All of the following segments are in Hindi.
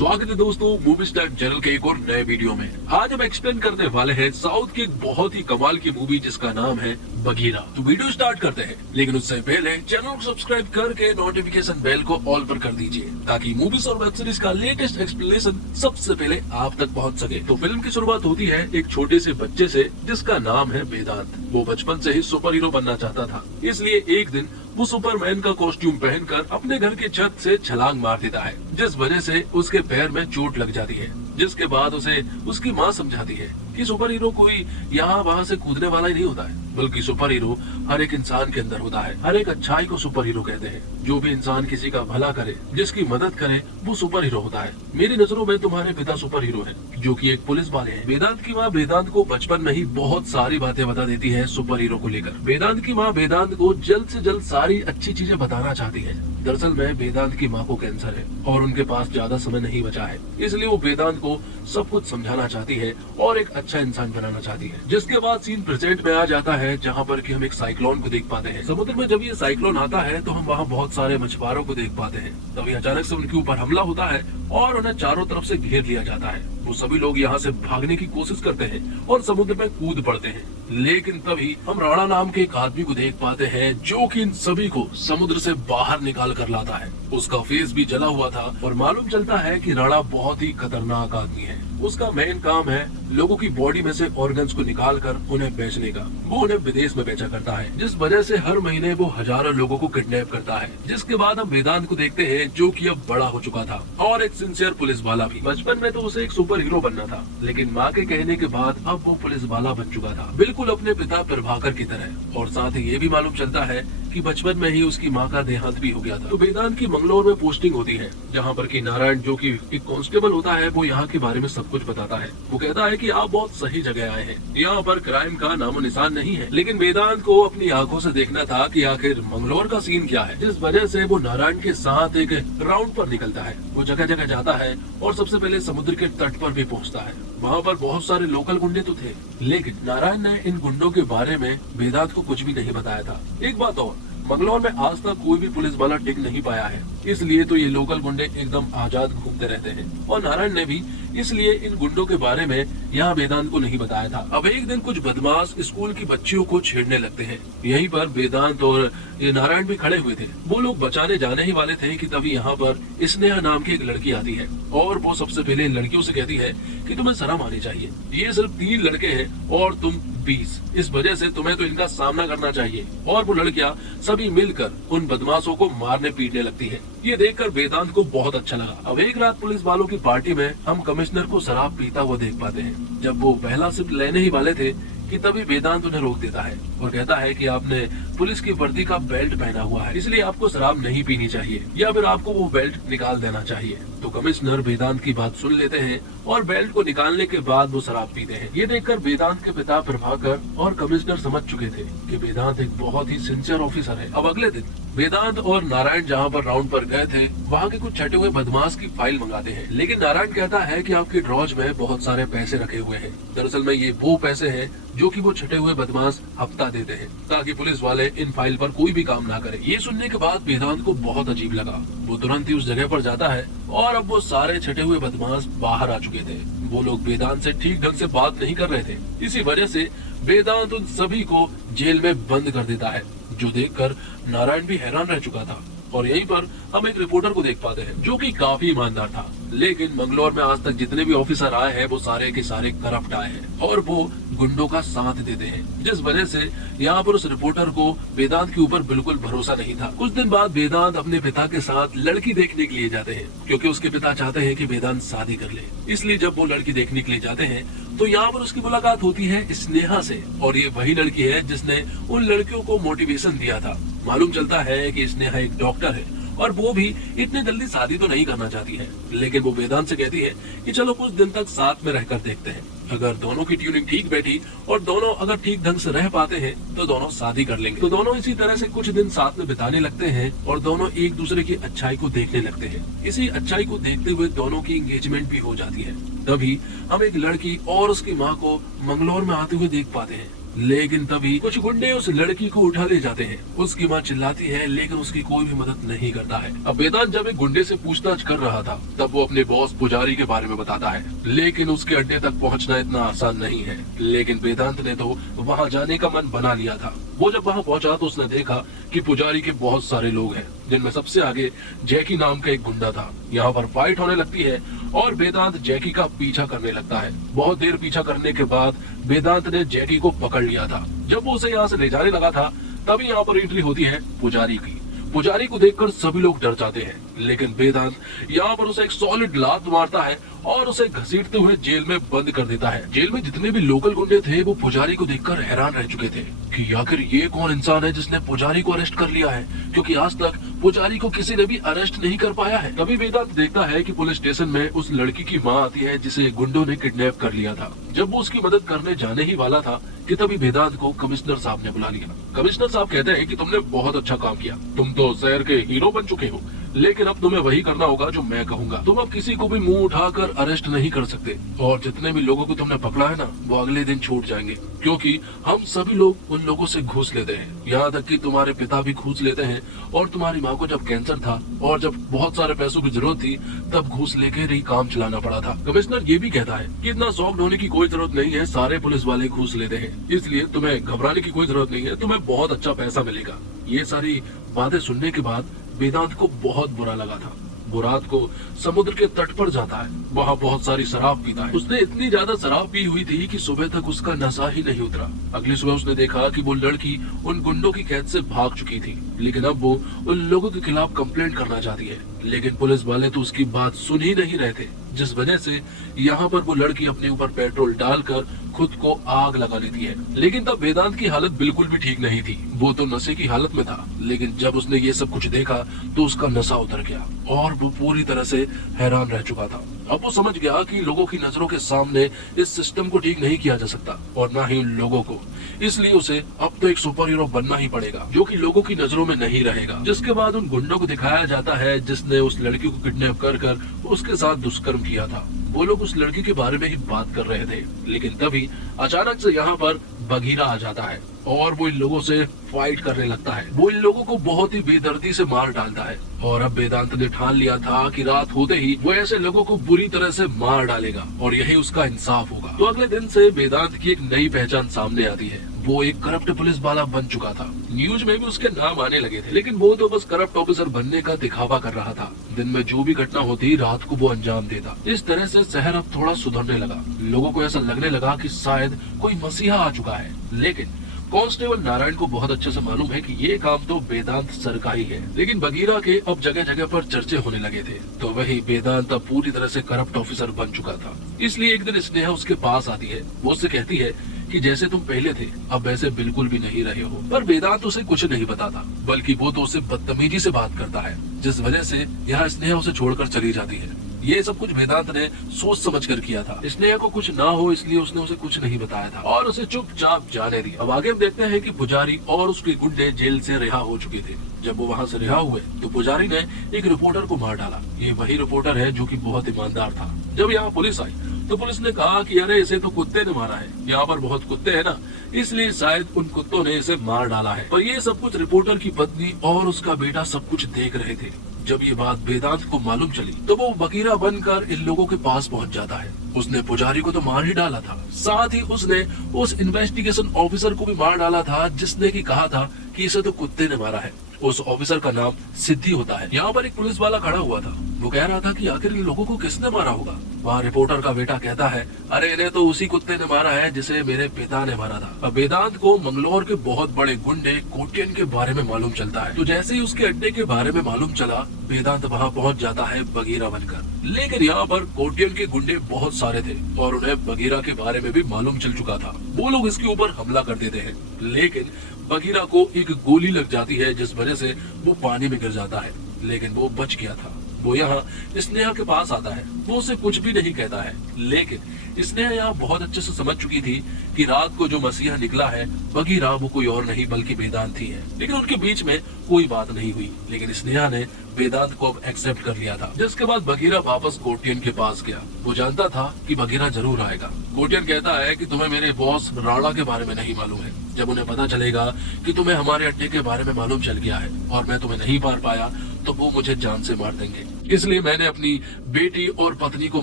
स्वागत है दोस्तों मूवी स्टार चैनल के एक और नए वीडियो में। आज हम एक्सप्लेन करने वाले हैं साउथ की एक बहुत ही कमाल की मूवी जिसका नाम है बगीरा। तो वीडियो स्टार्ट करते हैं, लेकिन उससे पहले चैनल को सब्सक्राइब करके नोटिफिकेशन बेल को ऑल पर कर दीजिए ताकि मूवीज और वेब सीरीज का लेटेस्ट एक्सप्लेनेशन सबसे पहले आप तक पहुंच सके। तो फिल्म की शुरुआत होती है एक छोटे से बच्चे से जिसका नाम है वेदांत। वो बचपन से ही सुपर हीरो बनना चाहता था, इसलिए एक दिन वो सुपरमैन का कॉस्ट्यूम पहनकर अपने घर की छत से छलांग मार देता है, जिस वजह से उसके पैर में चोट लग जाती है। जिसके बाद उसे उसकी माँ समझाती है कि सुपर हीरो कोई यहाँ वहाँ से कूदने वाला ही नहीं होता है, बल्कि सुपर हीरो हर एक इंसान के अंदर होता है। हर एक अच्छाई को सुपर हीरो कहते हैं। जो भी इंसान किसी का भला करे, जिसकी मदद करे, वो सुपर हीरो होता है। मेरी नजरों में तुम्हारे पिता सुपर हीरो है, जो कि एक पुलिस वाले हैं। वेदांत की माँ वेदांत को बचपन में ही बहुत सारी बातें बता देती है सुपर हीरो को लेकर। वेदांत की माँ वेदांत को जल्द से जल्द सारी अच्छी चीजें बताना चाहती है। दरअसल में वेदांत की माँ को कैंसर है और उनके पास ज्यादा समय नहीं बचा है, इसलिए वो वेदांत को सब कुछ समझाना चाहती है और एक अच्छा इंसान बनाना चाहती है। जिसके बाद सीन प्रेजेंट में आ जाता है, जहाँ पर कि हम एक साइक्लोन को देख पाते हैं। समुद्र में जब ये साइक्लोन आता है तो हम वहाँ बहुत सारे मछुआरों को देख पाते हैं। तभी अचानक से उनके ऊपर हमला होता है और उन्हें चारों तरफ से घेर लिया जाता है। वो सभी लोग यहाँ से भागने की कोशिश करते हैं और समुद्र में कूद पड़ते हैं, लेकिन तभी हम राणा नाम के एक आदमी को देख पाते हैं जो कि इन सभी को समुद्र से बाहर निकाल कर लाता है। उसका फेस भी जला हुआ था और मालूम चलता है कि राणा बहुत ही खतरनाक आदमी है। उसका मेन काम है लोगों की बॉडी में से ऑर्गन्स को निकालकर उन्हें बेचने का। वो उन्हें विदेश में बेचा करता है, जिस वजह से हर महीने वो हजारों लोगों को किडनैप करता है। जिसके बाद हम वेदांत को देखते हैं, जो कि अब बड़ा हो चुका था और एक सिंसियर पुलिस वाला भी। बचपन में तो उसे एक सुपर हीरो बनना था, लेकिन माँ के कहने के बाद अब वो पुलिस वाला बन चुका था, बिल्कुल अपने पिता प्रभाकर की तरह। और साथ ही ये भी मालूम चलता है कि बचपन में ही उसकी माँ का देहांत भी हो गया था। तो वेदांत की मंगलोर में पोस्टिंग होती है, जहाँ पर कि नारायण, जो कि एक कांस्टेबल होता है, वो यहाँ के बारे में सब कुछ बताता है। वो कहता है कि आप बहुत सही जगह आए हैं, यहाँ पर क्राइम का नामो निशान नहीं है। लेकिन वेदांत को अपनी आंखों से देखना था कि आखिर मंगलोर का सीन क्या है, जिस वजह से वो नारायण के साथ एक राउंड पर निकलता है। वो जगह जगह जाता है और सबसे पहले समुद्र के तट पर भी पहुँचता है। वहाँ पर बहुत सारे लोकल गुंडे तो थे, लेकिन नारायण ने इन गुंडों के बारे में वेदांत को कुछ भी नहीं बताया था। एक बात और, मंगलौर में आज तक कोई भी पुलिस वाला टिक नहीं पाया है, इसलिए तो ये लोकल गुंडे एकदम आजाद घूमते रहते हैं। और नारायण ने भी इसलिए इन गुंडों के बारे में यहाँ वेदांत को नहीं बताया था। अब एक दिन कुछ बदमाश स्कूल की बच्चियों को छेड़ने लगते हैं। यहीं पर वेदांत और ये नारायण भी खड़े हुए थे। वो लोग बचाने जाने ही वाले थे कि तभी यहाँ पर स्नेहा नाम की एक लड़की आती है और वो सबसे पहले इन लड़कियों से कहती है कि तुम्हें शर्म आनी चाहिए। ये सिर्फ 3 लड़के हैं और तुम 20, इस वजह से तुम्हें तो इनका सामना करना चाहिए। और वो लड़कियां सभी मिलकर उन बदमाशों को मारने पीटने लगती है। ये देखकर वेदांत को बहुत अच्छा लगा। अब एक रात पुलिस वालों की पार्टी में हम कमिश्नर को शराब पीता हुआ देख पाते हैं। जब वो पहला सिप लेने ही वाले थे कि तभी वेदांत उन्हें रोक देता है और कहता है कि आपने पुलिस की वर्दी का बेल्ट पहना हुआ है, इसलिए आपको शराब नहीं पीनी चाहिए, या फिर आपको वो बेल्ट निकाल देना चाहिए। तो कमिश्नर वेदांत की बात सुन लेते हैं और बेल्ट को निकालने के बाद वो शराब पीते हैं। ये देखकर वेदांत के पिता प्रभाकर और कमिश्नर समझ चुके थे कि वेदांत एक बहुत ही सिंसियर ऑफिसर है। अब अगले दिन वेदांत और नारायण जहाँ पर राउंड पर गए थे, वहाँ के कुछ छठे हुए बदमाश की फाइल मंगाते हैं। लेकिन नारायण कहता है कि आपकी ड्रॉज में बहुत सारे पैसे रखे हुए हैं। दरअसल में ये वो पैसे हैं जो कि वो छठे हुए बदमाश हफ्ता देते हैं, ताकि पुलिस वाले इन फाइल पर कोई भी काम ना करे। ये सुनने के बाद वेदांत को बहुत अजीब लगा। वो तुरंत ही उस जगह पर जाता है और अब वो सारे छठे हुए बदमाश बाहर आ चुके थे। वो लोग वेदांत से ठीक ढंग से बात नहीं कर रहे थे। इसी वजह से वेदांत उन सभी को जेल में बंद कर देता है, जो देखकर नारायण भी हैरान रह चुका था। और यहीं पर हम एक रिपोर्टर को देख पाते हैं, जो कि काफी ईमानदार था। लेकिन मंगलौर में आज तक जितने भी ऑफिसर आए हैं, वो सारे के सारे करप्ट आए हैं और वो गुंडों का साथ देते हैं, जिस वजह से यहाँ पर उस रिपोर्टर को वेदांत के ऊपर बिल्कुल भरोसा नहीं था। कुछ दिन बाद वेदांत अपने पिता के साथ लड़की देखने के लिए जाते हैं, क्योंकि उसके पिता चाहते हैं कि वेदांत शादी कर ले। इसलिए जब वो लड़की देखने के लिए जाते हैं तो यहाँ पर उसकी मुलाकात होती है स्नेहा से, और ये वही लड़की है जिसने उन लड़कियों को मोटिवेशन दिया था। मालूम चलता है कि स्नेहा एक डॉक्टर है और वो भी इतने जल्दी शादी तो नहीं करना चाहती है, लेकिन वो वेदांत से कहती है कि चलो कुछ दिन तक साथ में रहकर देखते हैं। अगर दोनों की ट्यूनिंग ठीक बैठी और दोनों अगर ठीक ढंग से रह पाते हैं तो दोनों शादी कर लेंगे। तो दोनों इसी तरह से कुछ दिन साथ में बिताने लगते हैं और दोनों एक दूसरे की अच्छाई को देखने लगते हैं। इसी अच्छाई को देखते हुए दोनों की एंगेजमेंट भी हो जाती है। तभी हम एक लड़की और उसकी माँ को मंगलौर में आते हुए देख पाते हैं। लेकिन तभी कुछ गुंडे उस लड़की को उठा ले जाते हैं। उसकी माँ चिल्लाती है लेकिन उसकी कोई भी मदद नहीं करता है। अब वेदांत जब एक गुंडे से पूछताछ कर रहा था तब वो अपने बॉस पुजारी के बारे में बताता है, लेकिन उसके अड्डे तक पहुंचना इतना आसान नहीं है। लेकिन वेदांत ने तो वहां जाने का मन बना लिया था। वो जब वहां पहुंचा तो उसने देखा कि पुजारी के बहुत सारे लोग हैं, जिनमें सबसे आगे जैकी नाम का एक गुंडा था। यहाँ पर फाइट होने लगती है और वेदांत जैकी का पीछा करने लगता है। बहुत देर पीछा करने के बाद वेदांत ने जैकी को पकड़ लिया था। जब वो उसे यहाँ से ले जाने लगा था तभी यहाँ पर एंट्री होती है पुजारी की। पुजारी को देखकर सभी लोग डर जाते हैं, लेकिन वेदांत यहाँ पर उसे एक सॉलिड लात मारता है और उसे घसीटते हुए जेल में बंद कर देता है। जेल में जितने भी लोकल गुंडे थे वो पुजारी को देखकर हैरान रह चुके थे कि आखिर ये कौन इंसान है जिसने पुजारी को अरेस्ट कर लिया है, क्योंकि आज तक पुजारी को किसी ने भी अरेस्ट नहीं कर पाया है। तभी वेदांत देखता है कि पुलिस स्टेशन में उस लड़की की माँ आती है जिसे गुंडों ने किडनैप कर लिया था। जब वो उसकी मदद करने जाने ही वाला था कि तभी वेदांत को कमिश्नर साहब ने बुला लिया। कमिश्नर साहब कहते हैं कि तुमने बहुत अच्छा काम किया, तुम तो शहर के हीरो बन चुके हो, लेकिन अब तुम्हें वही करना होगा जो मैं कहूंगा। तुम अब किसी को भी मुंह उठाकर अरेस्ट नहीं कर सकते और जितने भी लोगों को तुमने पकड़ा है ना वो अगले दिन छूट जाएंगे, क्योंकि हम सभी लोग उन लोगों से घूस लेते हैं। यहाँ तक कि तुम्हारे पिता भी घूस लेते हैं और तुम्हारी माँ को जब कैंसर था और जब बहुत सारे पैसों की जरूरत थी तब घूस लेकर ही काम चलाना पड़ा था। कमिश्नर ये भी कहता है कि इतना शॉक्ड होने की कोई जरूरत नहीं है, सारे पुलिस वाले घूस लेते हैं, इसलिए तुम्हें घबराने की कोई जरूरत नहीं है, तुम्हें बहुत अच्छा पैसा मिलेगा। ये सारी बातें सुनने के बाद वेदांत को बहुत बुरा लगा था। वो रात को समुद्र के तट पर जाता है, वहाँ बहुत सारी शराब पीता है। उसने इतनी ज्यादा शराब पी हुई थी कि सुबह तक उसका नशा ही नहीं उतरा। अगली सुबह उसने देखा कि वो लड़की उन गुंडों की कैद से भाग चुकी थी, लेकिन अब वो उन लोगों के खिलाफ कंप्लेंट करना चाहती है, लेकिन पुलिस वाले तो उसकी बात सुन ही नहीं रहे थे, जिस वजह से यहाँ पर वो लड़की अपने ऊपर पेट्रोल डालकर खुद को आग लगा लेती है। लेकिन तब वेदांत की हालत बिल्कुल भी ठीक नहीं थी, वो तो नशे की हालत में था। लेकिन जब उसने ये सब कुछ देखा तो उसका नशा उतर गया और वो पूरी तरह से हैरान रह चुका था। अब वो समझ गया कि लोगों की नजरों के सामने इस सिस्टम को ठीक नहीं किया जा सकता और ना ही उन लोगों को, इसलिए उसे अब तो एक सुपर हीरो बनना ही पड़ेगा जो कि लोगों की नजरों में नहीं रहेगा। जिसके बाद उन गुंडों को दिखाया जाता है जिसने उस लड़की को किडनैप कर उसके साथ दुष्कर्म किया था। वो लोग उस लड़की के बारे में ही बात कर रहे थे, लेकिन तभी अचानक से यहाँ पर बघीरा आ जाता है और वो इन लोगों से फाइट करने लगता है। वो इन लोगों को बहुत ही बेदर्दी से मार डालता है और अब वेदांत ने ठान लिया था कि रात होते ही वो ऐसे लोगों को बुरी तरह से मार डालेगा और यही उसका इंसाफ होगा। तो अगले दिन से वेदांत की एक नई पहचान सामने आती है। वो एक करप्ट पुलिस वाला बन चुका था। न्यूज में भी उसके नाम आने लगे थे, लेकिन वो तो बस करप्ट ऑफिसर बनने का दिखावा कर रहा था। दिन में जो भी घटना होती रात को वो अंजाम देता। इस तरह से शहर अब थोड़ा सुधरने लगा। लोगों को ऐसा लगने लगा कि शायद कोई मसीहा आ चुका है, लेकिन कांस्टेबल नारायण को बहुत अच्छे से मालूम है कि ये काम तो वेदांत सर का ही है। लेकिन बघीरा के अब जगह जगह पर चर्चे होने लगे थे, तो वही वेदांत अब पूरी तरह से करप्ट ऑफिसर बन चुका था। इसलिए एक दिन स्नेहा उसके पास आती है। वो उससे कहती है कि जैसे तुम पहले थे अब वैसे बिल्कुल भी नहीं रहे हो। पर वेदांत उसे कुछ नहीं बताता, बल्कि वो तो उसे बदतमीजी से बात करता है, जिस वजह से यहाँ स्नेहा उसे छोड़कर चली जाती है। ये सब कुछ वेदांत ने सोच समझ कर किया था। स्नेहा को कुछ ना हो इसलिए उसने उसे कुछ नहीं बताया था और उसे चुपचाप जाने दी। अब आगे हम देखते हैं कि पुजारी और उसके गुंडे जेल से रिहा हो चुके थे। जब वो वहाँ से रिहा हुए तो पुजारी ने एक रिपोर्टर को मार डाला। ये वही रिपोर्टर है जो कि बहुत ईमानदार था। जब यहाँ पुलिस आई तो पुलिस ने कहा कि अरे इसे तो कुत्ते ने मारा है, यहाँ पर बहुत कुत्ते हैं ना, इसलिए शायद उन कुत्तों ने इसे मार डाला है। पर ये सब कुछ रिपोर्टर की पत्नी और उसका बेटा सब कुछ देख रहे थे। जब ये बात वेदांत को मालूम चली तो वो बघीरा बनकर इन लोगों के पास पहुंच जाता है। उसने पुजारी को तो मार ही डाला था, साथ ही उसने उस इन्वेस्टिगेशन ऑफिसर को भी मार डाला था जिसने की कहा था कि इसे तो कुत्ते ने मारा है। उस ऑफिसर का नाम सिद्धि होता है। यहाँ पर एक पुलिस वाला खड़ा हुआ था। वो कह रहा था कि आखिर इन लोगों को किसने मारा होगा। वहाँ रिपोर्टर का बेटा कहता है, अरे इन्हें तो उसी कुत्ते ने मारा है जिसे मेरे पिता ने मारा था। अब वेदांत को मंगलौर के बहुत बड़े गुंडे कोटियन के बारे में मालूम चलता है। तो जैसे ही उसके अड्डे के बारे में मालूम चला वेदांत वहाँ पहुँच जाता है बघीरा बनकर। लेकिन यहाँ पर कोटियन के गुंडे बहुत सारे थे और उन्हें बघीरा के बारे में भी मालूम चल चुका था। वो लोग इसके ऊपर हमला कर देते हैं, लेकिन बघीरा को एक गोली लग जाती है जिस वजह से वो पानी में गिर जाता है, लेकिन वो बच गया था। वो यहाँ स्नेहा के पास आता है। वो उसे कुछ भी नहीं कहता है, लेकिन स्नेहा यहाँ बहुत अच्छे से समझ चुकी थी कि रात को जो मसीहा निकला है बगीरा वो कोई और नहीं बल्कि वेदांत ही है। लेकिन उनके बीच में कोई बात नहीं हुई, लेकिन स्नेहा ने वेदांत को अब एक्सेप्ट कर लिया था। जिसके बाद बगीरा वापस कोटियन के पास गया। वो जानता था कि बगीरा जरूर आएगा। कोटियन कहता है कि तुम्हें मेरे बॉस राणा के बारे में नहीं मालूम है। जब उन्हें पता चलेगा कि तुम्हें हमारे अड्डे के बारे में मालूम चल गया है और मैं तुम्हें नहीं मार पाया तो वो मुझे जान से मार देंगे। इसलिए मैंने अपनी बेटी और पत्नी को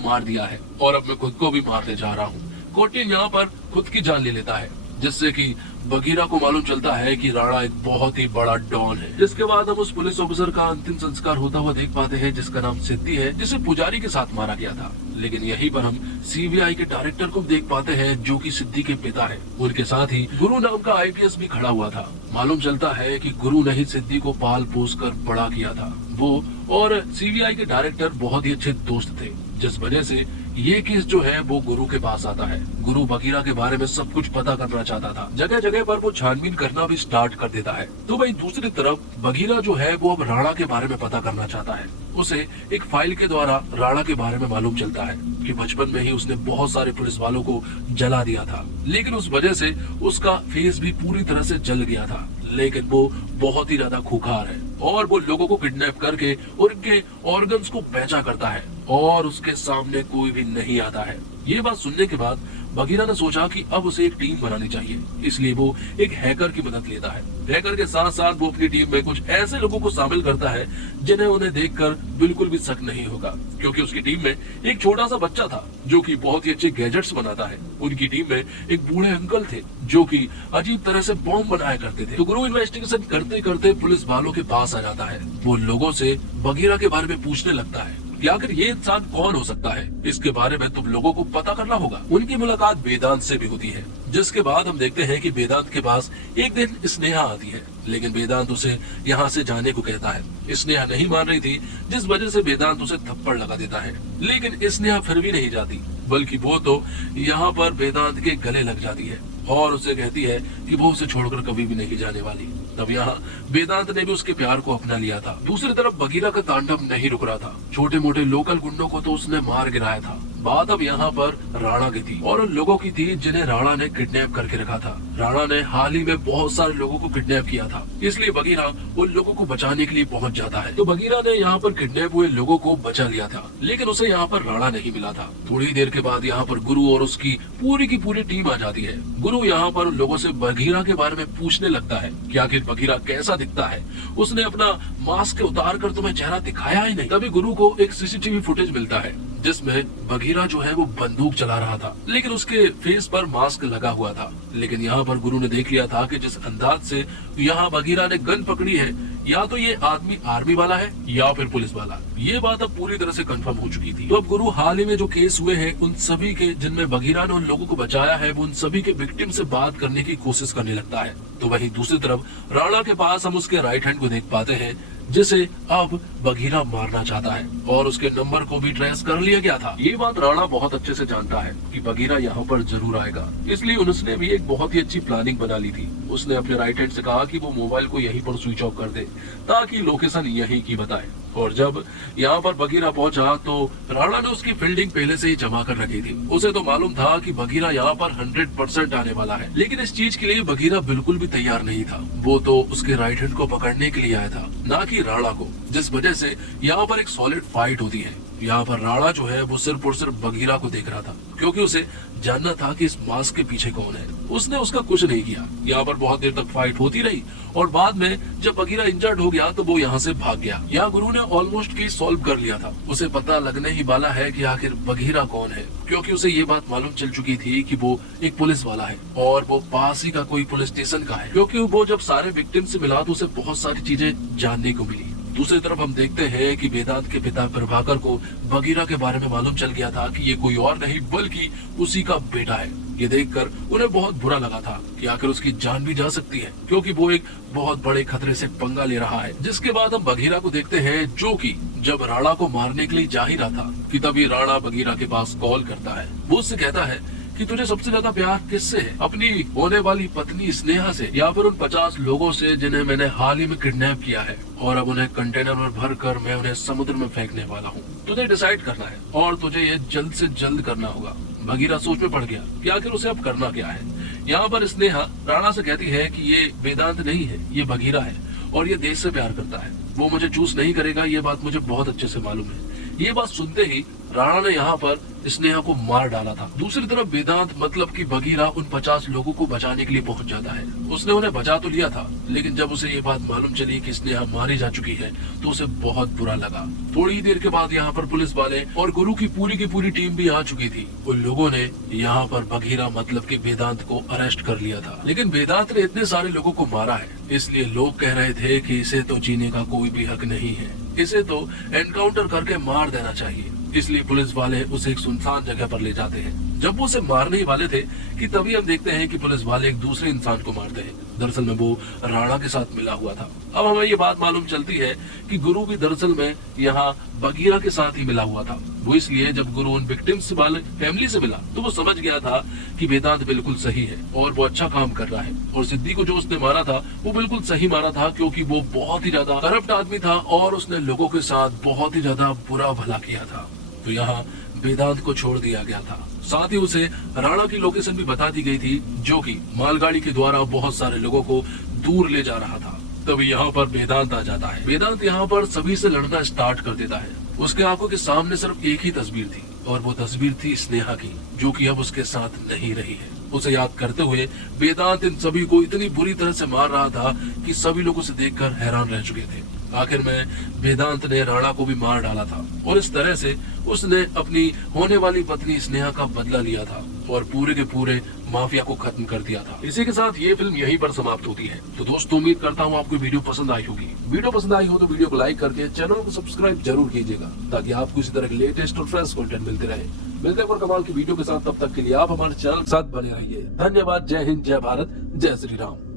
मार दिया है और अब मैं खुद को भी मारने जा रहा हूँ। कोटियन यहाँ पर खुद की जान ले लेता है, जिससे कि बगीरा को मालूम चलता है कि राणा एक बहुत ही बड़ा डॉन है। जिसके बाद हम उस पुलिस ऑफिसर का अंतिम संस्कार होता हुआ देख पाते हैं, जिसका नाम सिद्धि है, जिसे पुजारी के साथ मारा गया था। लेकिन यहीं पर हम सीबीआई के डायरेक्टर को देख पाते हैं, जो कि सिद्धि के पिता है। उनके साथ ही गुरु नाम का आईपीएस भी खड़ा हुआ था। मालूम चलता है कि गुरु ने ही सिद्धि को पाल पोस कर बड़ा किया था। वो और सीबीआई के डायरेक्टर बहुत ही अच्छे दोस्त थे, जिस वजह से ये केस जो है वो गुरु के पास आता है। गुरु बगीरा के बारे में सब कुछ पता करना चाहता था। जगह जगह पर वो छानबीन करना भी स्टार्ट कर देता है। तो वहीं दूसरी तरफ बगीरा जो है वो अब राणा के बारे में पता करना चाहता है। उसे एक फाइल के द्वारा राणा के बारे में मालूम चलता है कि बचपन में ही उसने बहुत सारे पुलिस वालों को जला दिया था, लेकिन उस वजह से उसका फेस भी पूरी तरह से जल गया था। लेकिन वो बहुत ही ज्यादा खूंखार है और वो लोगों को किडनैप करके उनके ऑर्गन्स को बेचा करता है और उसके सामने कोई भी नहीं आता है। ये बात सुनने के बाद बगीरा ने सोचा कि अब उसे एक टीम बनानी चाहिए, इसलिए वो एक हैकर की मदद लेता है। हैकर के साथ साथ वो अपनी टीम में कुछ ऐसे लोगों को शामिल करता है जिन्हें उन्हें देखकर बिल्कुल भी शक नहीं होगा, क्योंकि उसकी टीम में एक छोटा सा बच्चा था जो कि बहुत ही अच्छे गैजेट्स बनाता है। उनकी टीम में एक बूढ़े अंकल थे जो कि अजीब तरह से बॉम्ब बनाया करते थे। तो गुरु इन्वेस्टिगेशन करते करते पुलिस वालों के पास आ जाता है। वो लोगों से बगीरा के बारे में पूछने लगता है कि आखिर ये इंसान कौन हो सकता है, इसके बारे में तुम लोगों को पता करना होगा। उनकी मुलाकात वेदांत से भी होती है, जिसके बाद हम देखते हैं कि वेदांत के पास एक दिन स्नेहा आती है, लेकिन वेदांत उसे यहाँ से जाने को कहता है। स्नेहा नहीं मान रही थी, जिस वजह से वेदांत उसे थप्पड़ लगा देता है, लेकिन स्नेहा फिर भी नहीं जाती, बल्कि वो तो यहाँ पर वेदांत के गले लग जाती है और उसे कहती है कि वो उसे छोड़कर कभी भी नहीं जाने वाली। तब यहाँ वेदांत ने भी उसके प्यार को अपना लिया था। दूसरी तरफ बगीरा का तांडव नहीं रुक रहा था। छोटे मोटे लोकल गुंडों को तो उसने मार गिराया था। बात अब यहाँ पर राणा की थी और उन लोगों की थी जिन्हें राणा ने किडनैप करके रखा था। राणा ने हाल ही में बहुत सारे लोगों को किडनैप किया था, इसलिए बगीरा उन लोगों को बचाने के लिए पहुँच जाता है। तो बगीरा ने यहाँ पर किडनैप हुए लोगों को बचा लिया था, लेकिन उसे यहाँ पर राणा नहीं मिला था। थोड़ी देर के बाद यहाँ पर गुरु और उसकी पूरी की पूरी टीम आ जाती है। गुरु यहाँ पर उन लोगों से बगीरा के बारे में पूछने लगता है कि आखिर बगीरा कैसा दिखता है। उसने अपना मास्क उतार कर तुम्हें चेहरा दिखाया ही नहीं। तभी गुरु को एक सीसीटीवी फुटेज मिलता है जिसमें बगीरा जो है वो बंदूक चला रहा था, लेकिन उसके फेस पर मास्क लगा हुआ था। लेकिन यहाँ पर गुरु ने देख लिया था कि जिस अंदाज से यहाँ बगीरा ने गन पकड़ी है, या तो ये आदमी आर्मी वाला है या फिर पुलिस वाला। ये बात अब पूरी तरह से कंफर्म हो चुकी थी। तो अब गुरु हाल ही में जो केस हुए हैं उन सभी के, जिनमें बगीरा ने उन लोगों को बचाया है, वो उन सभी के विक्टिम से बात करने की कोशिश करने लगता है। तो वहीं दूसरी तरफ राणा के पास हम उसके राइट हैंड को देख पाते हैं, जिसे अब बगीरा मारना चाहता है और उसके नंबर को भी ट्रेस कर लिया गया था। ये बात राणा बहुत अच्छे से जानता है कि बगीरा यहाँ पर जरूर आएगा, इसलिए उसने भी एक बहुत ही अच्छी प्लानिंग बना ली थी। उसने अपने राइट हैंड से कहा कि वो मोबाइल को यहीं पर स्विच ऑफ कर दे ताकि लोकेशन यहीं की बताए। और जब यहाँ पर बगीरा पहुंचा तो राणा ने उसकी फील्डिंग पहले से ही जमा कर रखी थी। उसे तो मालूम था कि बगीरा यहाँ पर 100% आने वाला है, लेकिन इस चीज के लिए बगीरा बिल्कुल भी तैयार नहीं था। वो तो उसके राइट हैंड को पकड़ने के लिए आया था, ना कि राणा को, जिस वजह से यहाँ पर एक सॉलिड फाइट होती है। यहाँ पर राणा जो है वो सिर्फ और सिर्फ बगीरा को देख रहा था, क्योंकि उसे जानना था कि इस मास्क के पीछे कौन है। उसने उसका कुछ नहीं किया। यहाँ पर बहुत देर तक फाइट होती रही और बाद में जब बगीरा इंजर्ड हो गया तो वो यहाँ से भाग गया। यहाँ गुरु ने ऑलमोस्ट केस सॉल्व कर लिया था। उसे पता लगने ही वाला है कि आखिर बगीरा कौन है, क्योंकि उसे ये बात मालूम चल चुकी थी कि वो एक पुलिस वाला है और वो पास ही का कोई पुलिस स्टेशन का है, क्योंकि वो जब सारे विक्टिम से मिला तो उसे बहुत सारी चीजें जानने को मिली। दूसरी तरफ हम देखते हैं कि वेदांत के पिता प्रभाकर को बगीरा के बारे में मालूम चल गया था कि ये कोई और नहीं बल्कि उसी का बेटा है। ये देखकर उन्हें बहुत बुरा लगा था कि आखिर उसकी जान भी जा सकती है, क्योंकि वो एक बहुत बड़े खतरे से पंगा ले रहा है। जिसके बाद हम बगीरा को देखते हैं, जो कि जब राणा को मारने के लिए जा ही रहा था कि तभी राणा बगीरा के पास कॉल करता है। वो उससे कहता है कि तुझे सबसे ज्यादा प्यार किससे है, अपनी होने वाली पत्नी स्नेहा से या फिर उन 50 लोगों से जिन्हें मैंने हाल ही में किडनैप किया है और अब उन्हें कंटेनर में भर कर मैं उन्हें समुद्र में फेंकने वाला हूँ। तुझे डिसाइड करना है और तुझे ये जल्द से जल्द करना होगा। बगीरा सोच में पड़ गया कि आखिर उसे अब करना क्या है। यहाँ पर स्नेहा राणा से कहती है कि ये वेदांत नहीं है, ये बगीरा है और ये देश से प्यार करता है। वो मुझे चूज नहीं करेगा, ये बात मुझे बहुत अच्छे से मालूम है। ये बात सुनते ही राणा ने यहाँ पर स्नेहा को मार डाला था। दूसरी तरफ वेदांत मतलब कि बगीरा उन 50 लोगों को बचाने के लिए पहुंच जाता है। उसने उन्हें बचा तो लिया था, लेकिन जब उसे ये बात मालूम चली कि स्नेहा मारी जा चुकी है तो उसे बहुत बुरा लगा। थोड़ी ही देर के बाद यहाँ पर पुलिस वाले और गुरु की पूरी टीम भी आ चुकी थी। उन लोगों ने यहाँ पर बगीरा मतलब कि वेदांत को अरेस्ट कर लिया था, लेकिन वेदांत ने इतने सारे लोगों को मारा है, इसलिए लोग कह रहे थे कि इसे तो जीने का कोई भी हक नहीं है, इसे तो एनकाउंटर करके मार देना चाहिए। इसलिए पुलिस वाले उसे एक सुनसान जगह पर ले जाते हैं। जब वो उसे मारने ही वाले थे कि तभी हम देखते हैं कि पुलिस वाले एक दूसरे इंसान को मारते हैं। दरअसल में वो राणा के साथ मिला हुआ था। अब हमें ये बात मालूम चलती है कि गुरु भी दरअसल में यहाँ बगीरा के साथ ही मिला हुआ था। वो इसलिए जब गुरु उन विक्टिम्स वाले फैमिली से मिला तो वो समझ गया था कि वेदांत बिल्कुल सही है और वो अच्छा काम कर रहा है। और सिद्धि को जो उसने मारा था वो बिल्कुल सही मारा था, क्योंकि वो बहुत ही ज्यादा करप्ट आदमी था और उसने लोगों के साथ बहुत ही ज्यादा बुरा भला किया था। तो यहाँ वेदांत को छोड़ दिया गया था। साथ ही उसे राणा की लोकेशन भी बता दी गई थी, जो कि मालगाड़ी के द्वारा बहुत सारे लोगों को दूर ले जा रहा था। तभी यहाँ पर वेदांत आ जाता है। वेदांत यहाँ पर सभी से लड़ना स्टार्ट कर देता है। उसके आंखों के सामने सिर्फ एक ही तस्वीर थी और वो तस्वीर थी स्नेहा की, जो कि अब उसके साथ नहीं रही है। उसे याद करते हुए वेदांत इन सभी को इतनी बुरी तरह से मार रहा था कि सभी लोग उसे देखकर हैरान रह चुके थे। आखिर में वेदांत ने राणा को भी मार डाला था और इस तरह से उसने अपनी होने वाली पत्नी स्नेहा का बदला लिया था और पूरे के पूरे माफिया को खत्म कर दिया था। इसी के साथ ये फिल्म यहीं पर समाप्त होती है। तो दोस्तों, उम्मीद करता हूँ आपको वीडियो पसंद आई होगी। वीडियो पसंद आई हो तो वीडियो को लाइक करके चैनल को सब्सक्राइब जरूर कीजिएगा, ताकि आपको इसी तरह के लेटेस्ट और फ्रेश कंटेंट मिलते रहे। मिलते हैं और कमाल की वीडियो के साथ, तब तक के लिए आप हमारे चैनल के साथ बने रहिए। धन्यवाद। जय हिंद, जय भारत, जय श्री राम।